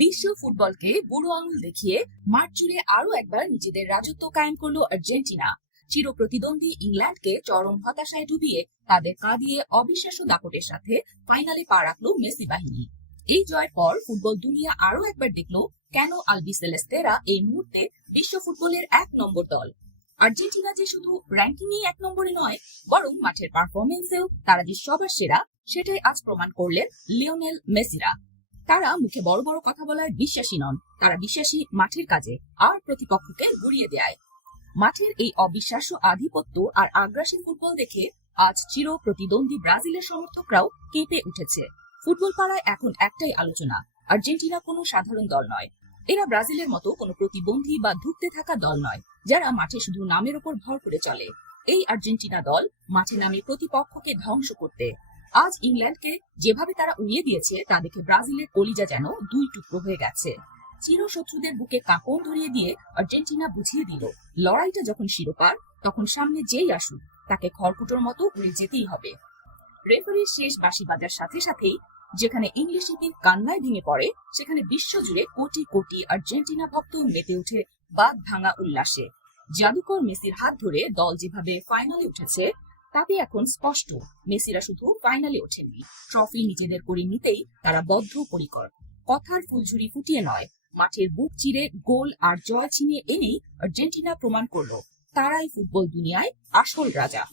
বিশ্ব ফুটবলকে বুড়ো আঙুল দেখিয়ে মাঠ জুড়ে আরো একবার নিজেদের রাজত্ব কায়েম করলো আর্জেন্টিনা। চির প্রতিদ্বন্দ্বী ইংল্যান্ডকে চরম হতাশায় ডুবিয়ে তাদের কাঁদিয়ে অবিশ্বাস্য দাপটের সাথে ফাইনালে পা রাখলো মেসি বাহিনী। এই জয়ের পর ফুটবল দুনিয়া আরো একবার দেখলো কেন আলবিসেলেস্তেরা এই মুহূর্তে বিশ্ব ফুটবলের 1 নম্বর দল। আর্জেন্টিনা যে শুধু র্যাঙ্কিং এ 1 নম্বরে নয়, বরং মাঠের পারফরমেন্সেও তারা যে সবার সেরা, সেটাই আজ প্রমাণ করলেন লিওনেল মেসিরা। তারা মুখে বড় বড় কথা বলায় বিশ্বাসী নন, তারা বিশ্বাসী মাঠের কাজে আর প্রতিপক্ষকে গুড়িয়ে দেয়। মাঠের এই অবিশ্বাস্য আধিপত্য আর আগ্রাসী ফুটবল দেখে আজ চির প্রতিদ্বন্দ্বী ব্রাজিলের সমর্থকরাও কেঁপে উঠেছে। ফুটবল পাড়ায় এখন একটাই আলোচনা, আর্জেন্টিনা কোনো সাধারণ দল নয়। এরা ব্রাজিলের মতো কোনো প্রতিবন্ধী বা ধুঁকতে থাকা দল নয়, যারা মাঠে শুধু নামের উপর ভর করে চলে। এই আর্জেন্টিনা দল মাঠে নামে প্রতিপক্ষকে ধ্বংস করতে। আজ ইংল্যান্ডকে যেভাবে তারা উড়িয়ে দিয়েছে তা দেখে ব্রাজিলের কলিজা যেন 2 টুকরো হয়ে গেছে। চিরশত্রুদের বুকে কাঁপন ধরিয়ে দিয়ে আর্জেন্টিনা বুঝিয়ে দিল, লড়াইটা যখন শিরোপার, তখন সামনে যেই আসুক তাকে খড়কুটোর মতো উড়ে যেতেই হবে। রেফারির শেষ বাঁশি বাজার সাথে সাথেই যেখানে ইংলিশ শিল্পীর কান্নায় ভেঙে পড়ে, সেখানে বিশ্বজুড়ে কোটি কোটি আর্জেন্টিনা ভক্ত মেতে ওঠে বাঁধ ভাঙা উল্লাসে। জাদুকর মেসির হাত ধরে দল যেভাবে ফাইনালে উঠেছে, তাতে এখন স্পষ্ট মেসিরা শুধু ফাইনালে ওঠেননি, ট্রফি নিজেদের করে নিতেই তারা বদ্ধপরিকর। কথার ফুলঝুরি ফুটিয়ে নয়, মাঠের বুক চিরে গোল আর জয় ছিনিয়ে এনেই আর্জেন্টিনা প্রমাণ করলো তারাই ফুটবল দুনিয়ায় আসল রাজা।